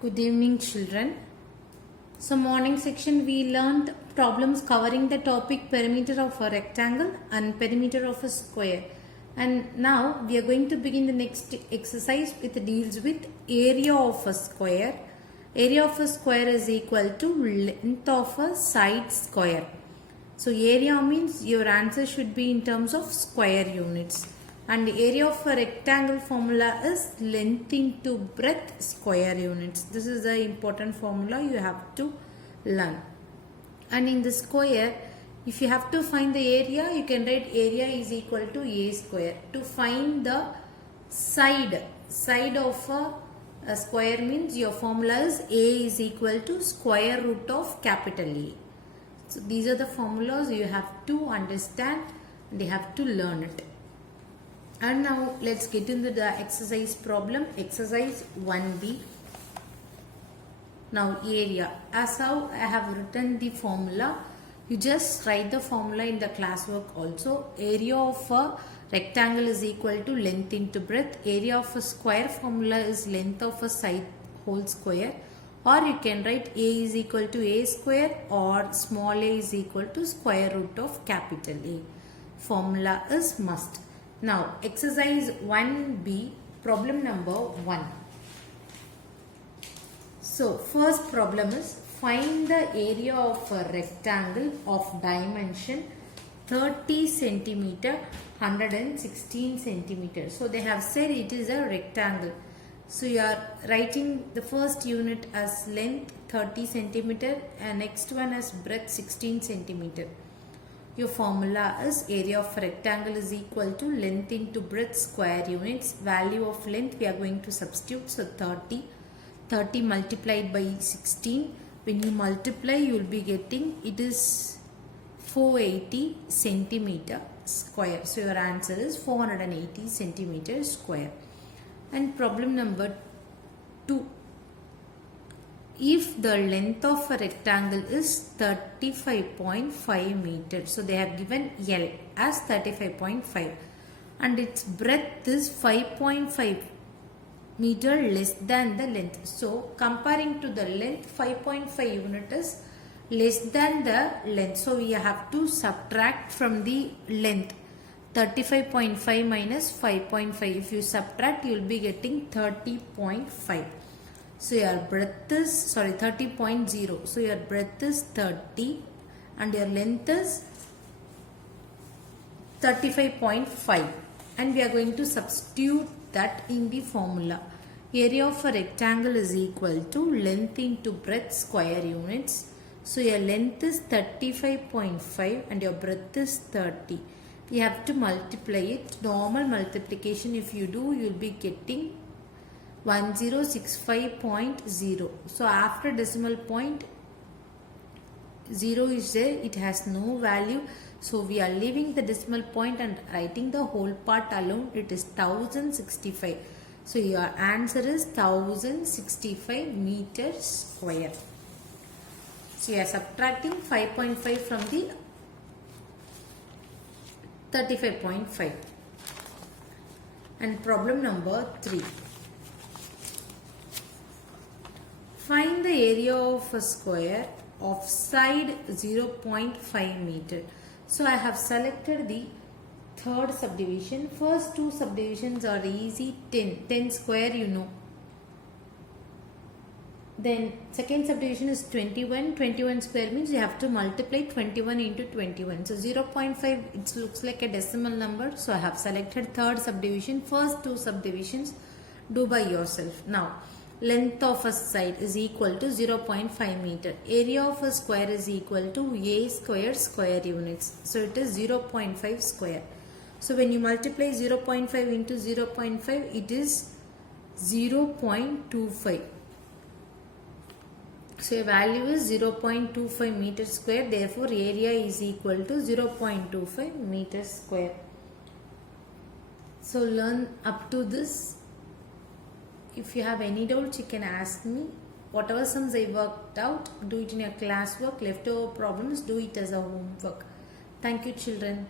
Good evening, children. So, morning section we learned problems covering the topic perimeter of a rectangle and perimeter of a square. And now we are going to begin the next exercise which deals with area of a square. Area of a square is equal to length of a side square. So, area means your answer should be in terms of square units. And the area of a rectangle formula is length into breadth square units. This is the important formula you have to learn. And in the square, if you have to find the area, you can write area is equal to a square. To find the side of a square means your formula is a is equal to square root of capital A. So these are the formulas you have to understand and you have to learn it. And now let's get into the exercise problem. Exercise 1b. Now area. As how I have written the formula, you just write the formula in the classwork also. Area of a rectangle is equal to length into breadth. Area of a square formula is length of a side whole square. Or you can write a is equal to a square or small a is equal to square root of capital A. Formula is must. Now, exercise 1b, problem number 1. So, first problem is find the area of a rectangle of dimension 30 centimeter, 116 centimeter. So, they have said it is a rectangle. So, you are writing the first unit as length 30 centimeter and next one as breadth 16 centimeter. Your formula is area of a rectangle is equal to length into breadth square units. Value of length we are going to substitute. So 30. 30 multiplied by 16. When you multiply you will be getting it is 480 centimeter square. So your answer is 480 centimeter square. And problem number 2. If the length of a rectangle is 35.5 meters, so they have given L as 35.5 and its breadth is 5.5 meter less than the length. So comparing to the length, 5.5 unit is less than the length. So we have to subtract from the length 35.5 minus 5.5. If you subtract, you will be getting 30.5. So your breadth is 30.0. So your breadth is 30 and your length is 35.5. And we are going to substitute that in the formula. Area of a rectangle is equal to length into breadth square units. So your length is 35.5 and your breadth is 30. You have to multiply it. Normal multiplication if you do, you will be getting 1065.0. So after decimal point 0 is there, it has no value. So we are leaving the decimal point and writing the whole part alone. It is 1065. So your answer is 1065 meters square. So you are subtracting 5.5 from the 35.5. And problem number 3. Find the area of a square of side 0.5 meter. So I have selected the third subdivision. First two subdivisions are easy. 10 square you know. Then second subdivision is 21 square means you have to multiply 21 into 21. So 0.5 it looks like a decimal number. So I have selected third subdivision. First two subdivisions do by yourself. Now length of a side is equal to 0.5 meter. Area of a square is equal to a square units. So it is 0.5 square. So when you multiply 0.5 into 0.5, it is 0.25. So your value is 0.25 meter square. Therefore area is equal to 0.25 meter square. So learn up to this. If you have any doubts, you can ask me. Whatever sums I worked out, do it in your classwork. Leftover problems, do it as a homework. Thank you, children.